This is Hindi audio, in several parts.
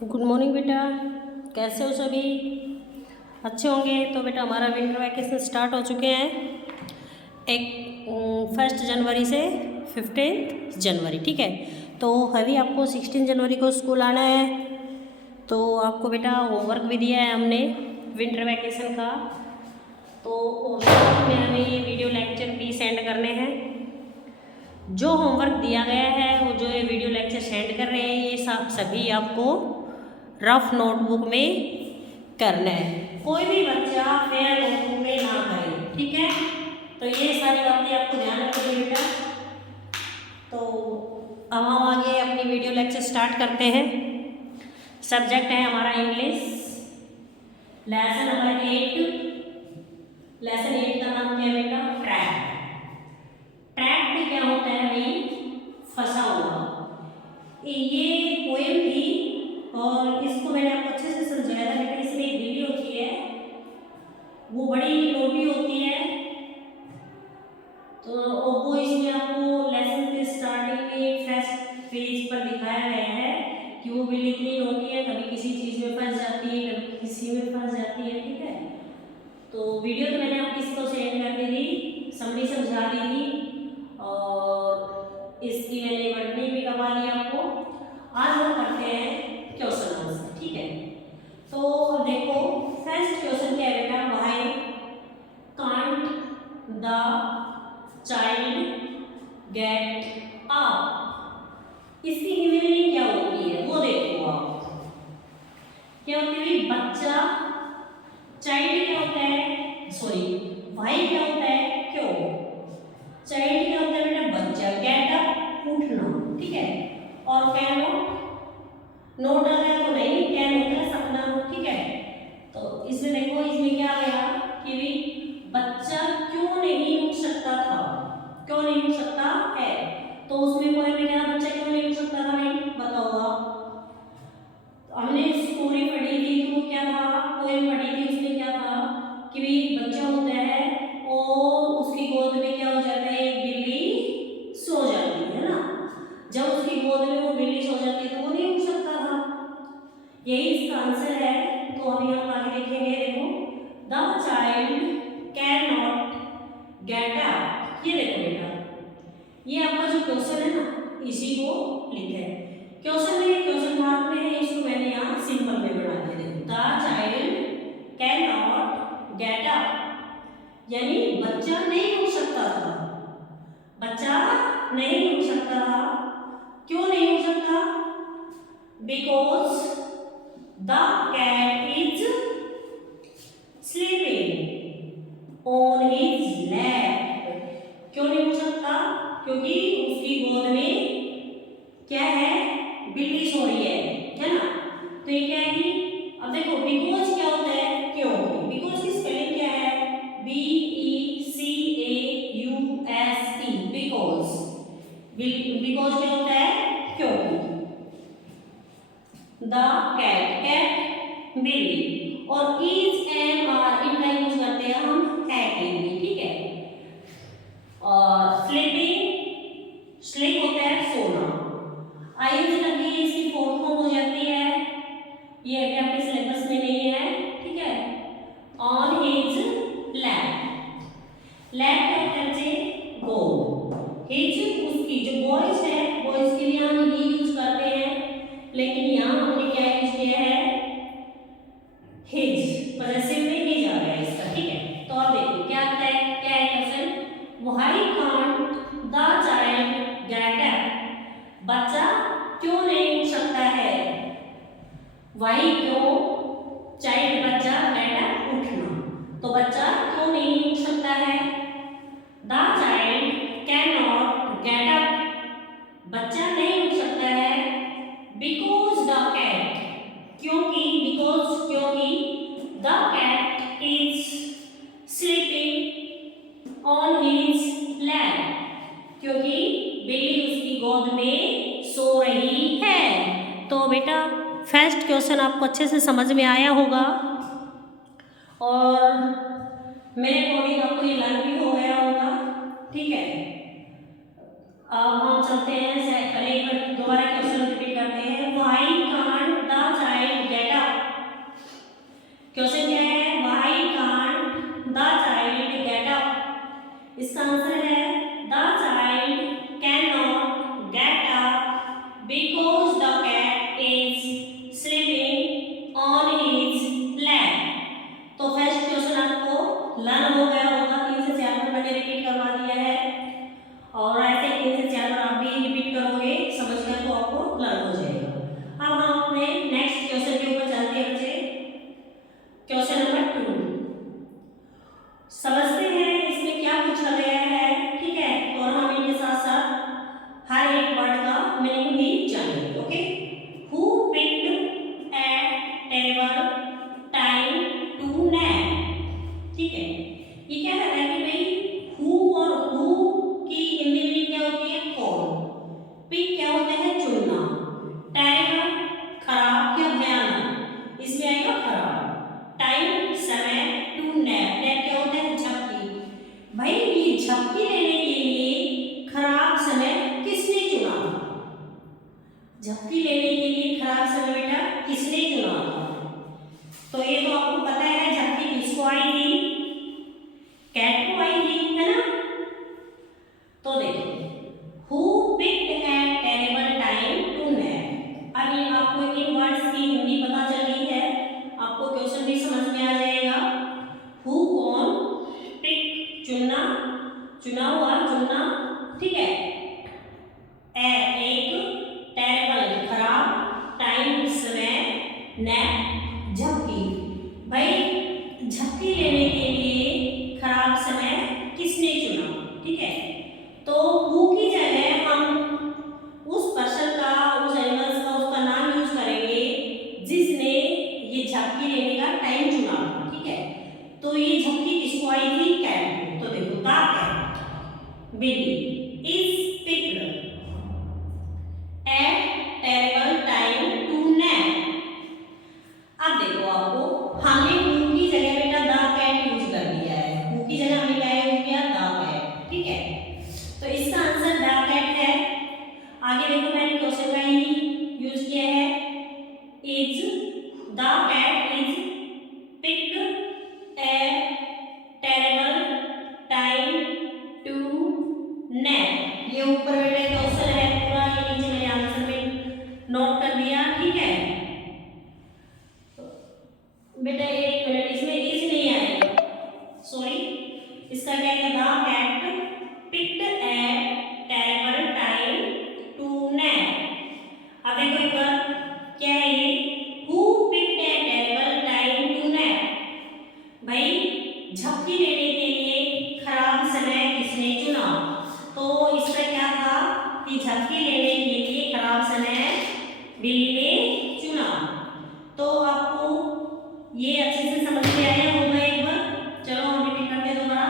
गुड मॉर्निंग बेटा, कैसे हो सभी? अच्छे होंगे। तो बेटा हमारा विंटर वैकेशन स्टार्ट हो चुके हैं। एक 1 जनवरी से 15 जनवरी, ठीक है। तो अभी आपको 16 जनवरी को स्कूल आना है। तो आपको बेटा होमवर्क भी दिया है हमने विंटर वैकेशन का। तो होमवर्क में हमें ये वीडियो लेक्चर भी सेंड करने हैं। जो होमवर्क दिया गया है वो जो ये वीडियो लेक्चर सेंड कर रहे हैं, ये सब सभी आपको रफ नोटबुक में करना है। कोई भी बच्चा फेयर नोटबुक में ना करे, ठीक है। तो ये सारी बातें आपको ध्यान रखनी है बेटा। तो अब हम आगे अपनी वीडियो लेक्चर स्टार्ट करते हैं। सब्जेक्ट है हमारा इंग्लिश, लेसन नंबर 8। लेसन 8 का नाम क्या है बेटा? ट्रैप। ट्रैप भी क्या होता है भाई? फंसा हुआ। ये पोएम थी और इसको मैंने आपको अच्छे से समझाया था बेटा। इसमें एक वीडियो होती है, वो बड़ी नोटी होती है। तो वो इसमें आपको लेसन के स्टार्टिंग में फर्स्ट पेज पर दिखाया गया है कि वो बिल्ली इतनी नोटी है, कभी किसी चीज़ में फंस जाती है, कभी किसी में फंस जाती है, ठीक है। तो वीडियो तो मैंने आपको इसको सेंड कर दी थी, समरी समझा दी थी और इसकी मैंने वर्तनी भी करवा दी आपको। आज हम करते हैं क्वेश्चन आंसर, ठीक है। तो देखो फर्स्ट क्वेश्चन क्या है बेटा? Why can't the child get up? इसकी मीनिंग क्या होती है वो देखो आप। क्या होती है? बच्चा, चाइल्ड क्या होता है, सॉरी व्हाई क्या होता है, क्यों। चाइल्ड क्या होता है बेटा? बच्चा। गेट अप, उठना, ठीक है। और कैन नॉट, नोट आ गया तो नहीं, कैन होता है सपना, ठीक है। तो इसमें देखो, इसमें क्या आ गया कि भी बच्चा क्यों नहीं उठ सकता था, क्यों नहीं उठ सकता है। तो उसमें कोई में क्या, बच्चा क्यों नहीं उठ सकता था भाई, बताओ आप। हमने स्टोरी पढ़ी थी तो क्या था, पोएम पढ़ी थी, उसमें क्या था कि भी बच्चा होता है और उसकी गोद में क्या हो जाता है, एक बिल्ली सो जाती है ना। जब उसकी गोद में वो बिल्ली सो जाती है तो वो नहीं उठ सकता था। यही इसका आंसर है। तो अभी हम आगे देखेंगे। देखो, the child can not get up. ये देखो बेटा, ये आपका जो क्वेश्चन है ना, इसी को लिखे क्वेश्चन में, क्वेश्चन मार्क में है, इसको मैंने यहाँ सिंपल में बना दिया। देखो, the child can not get up, यानी बच्चा नहीं उठ सकता था, बच्चा नहीं उठ सकता था। क्यों नहीं उठ सकता? Because the cat is sleeping on his lap. क्यों नहीं उठ सकता? क्योंकि उसकी गोद में क्या है, बिल्ली सो रही है ना। तो ये क्या है कि अब देखो, बिकॉज क्या होता है, क्यों। बिकॉज की स्पेलिंग क्या है? BECAUSE, because. बिकॉज क्या होता है? क्योंकि। द कैट, कैट बिल्ली, और इज एम आर इनका यूज करते हैं हम है के लिए, ठीक है। और स्लीपिंग, स्लीप होता है सोना। आईएनजी लगी है, इसकी फोर्थ फॉर्म हो जाती है, ये अभी आपके सिलेबस में नहीं है, ठीक है। ऑन हिज लैप, लैप क्या होता है बच्चे? गोद। हिज उसकी, जो बॉयज है, बॉयज के लिए हम ही यूज करते हैं, लेकिन यहाँ हमने क्या यूज किया है? हिज, पॉजेसिव में हिज आ गया इसका, ठीक है। तो अब देखो क्या आता है, क्या है question? Why can't the child get up? बच्चा क्यों नहीं उठ सकता है? व्हाई क्यों, चाइल्ड बच्चा, गेट अप उठना, तो बच्चा क्यों नहीं उठ सकता है? The child can not get up, बच्चा नहीं उठ सकता है। बिकॉज द कैट, क्योंकि, बिकॉज क्योंकि, the cat is sleeping on his lap, क्योंकि बिल्ली उसकी गोद में सो रही है। तो बेटा फर्स्ट क्वेश्चन आपको अच्छे से समझ में आया होगा और मेरे अकॉर्डिंग आपको ये लर्न भी हो गया होगा, ठीक है। अब हम चलते हैं, दोबारा क्वेश्चन रिपीट करते हैं। Why can't the child learn हो गया होगा, 3 से 4 बार मैंने रिपीट करवा दिया है और ऐसे 3 से 4 बार आप भी रिपीट करोगे, समझ गए तो आपको लर्न हो जाएगा। अब हम अपने नेक्स्ट क्वेश्चन के ऊपर चलते हैं बच्चे। क्वेश्चन नंबर 2 समझते हैं इसमें क्या पूछा गया है, ठीक है, और हम इनके साथ साथ हर एक वर्ड का मीनिंग भी जानेंगे। Okay, who picked a terrible time to nap, ठीक है। ये क्या है कि भाई हु और हु की हिंदी में क्या होती है, कौन, पिक क्या होता है, चुनना, टेबल खराब या भयानक, इसमें आएगा खराब, टाइम समय, टू नैप, नैप क्या होता है, झपकी। भाई ये झपकी लेने के लिए खराब समय किसने चुना था, झपकी लेने के लिए खराब समय बेटा किसने चुना था। तो ये तो आपको पता है झपकी किसको आई थी, कैट को आई थी, है ना। तो देखो who picked a terrible time to nap. अब ये आपको इन वर्ड्स की हिंदी पता चल गई है, आपको क्वेश्चन भी समझ में आ जाएगा। हु कौन, पिक चुनना, चुना हुआ, चुनना, ठीक है, ए एक, टेरेबल खराब, टाइम समय, नैप झपकी। भाई झपकी लेने के लिए खराब समय किसने चुना, ठीक है। तो हु की जगह हम उस पर्सन का, उस एनिमल्स का, उसका नाम यूज करेंगे जिसने ये झपकी लेने का टाइम चुना था, ठीक है। तो ये झपकी किसको आई थी, कैट। तो देखो द कैट बिली is picked at terrible time to nap. अब देखो आपको हमने हु की जगह बेटा द कैट यूज कर दिया है, हु की जगह हमने क्या यूज किया, द कैट, ठीक है। तो इसका आंसर द कैट है। आगे देखो मैंने क्वेश्चन का ही यूज किया है, is the cat is picked a terrible time to nap. ये ऊपर बेटा क्वेश्चन है पूरा, ये नीचे मैंने आंसर में नोट कर दिया, ठीक है। बेटा एक मिनट, इसमें इज नहीं आएगा, सॉरी, इसका क्या है, the cat picked a terrible time to nap. अब देखो एक बार क्या है ये, who picked a terrible time to nap. भाई झपकी लेने के लिए खराब समय किसने चुना। तो इसका क्या था कि झपकी लेने के लिए खराब समय बिल्ली ने चुना। तो आपको ये अच्छे से समझ में आया होगा एक बार। चलो हम रिपीट करते हैं दोबारा,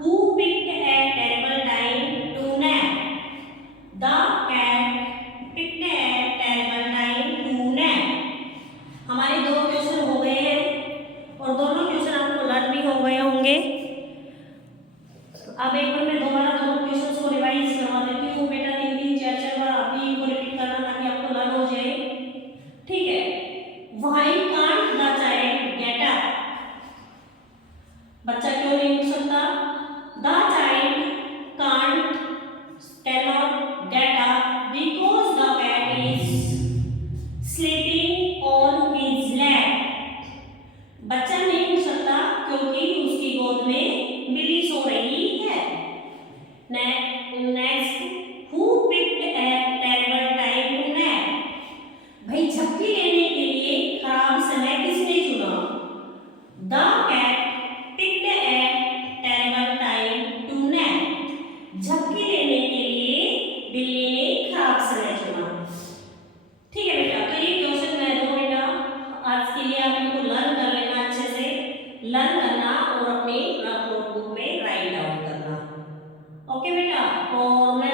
who picked a terrible time to nap, the cat picked a terrible time to nap. हमारे दो क्वेश्चन हो गए हैं और दोनों क्वेश्चन आपको लर्न भी हो गए होंगे। अब एक बार मैं दोबारा दोनों क्वेश्चंस को रिवाइज करवा देती हूँ बेटा, 3-3 4-4 बार आप ही को रिपीट करना ताकि आपको लर्न हो जाए, ठीक है। Why can't the child get up, बच्चा क्यों नहीं उठ सकता, the child can't can not get up because the cat is sleeping on his lap. बच्चा नहीं उठ सकता क्योंकि उसकी गोद में बिल्ली सो रही है। Next, who picked a terrible time to nap. भाई झपकी लेने के लिए खराब समय किसने चुना, the cat picked a terrible time to nap. झपकी लेने के लिए बिल्ली ने खराब समय चुना, ठीक है बेटा। तो ये क्वेश्चन मैं दो बेटा, आज के लिए आप इनको लर्न कर लेना, अच्छे से लर्न करना और अपनी नोटबुक में राइट डाउन करना, ओके बेटा। और मैं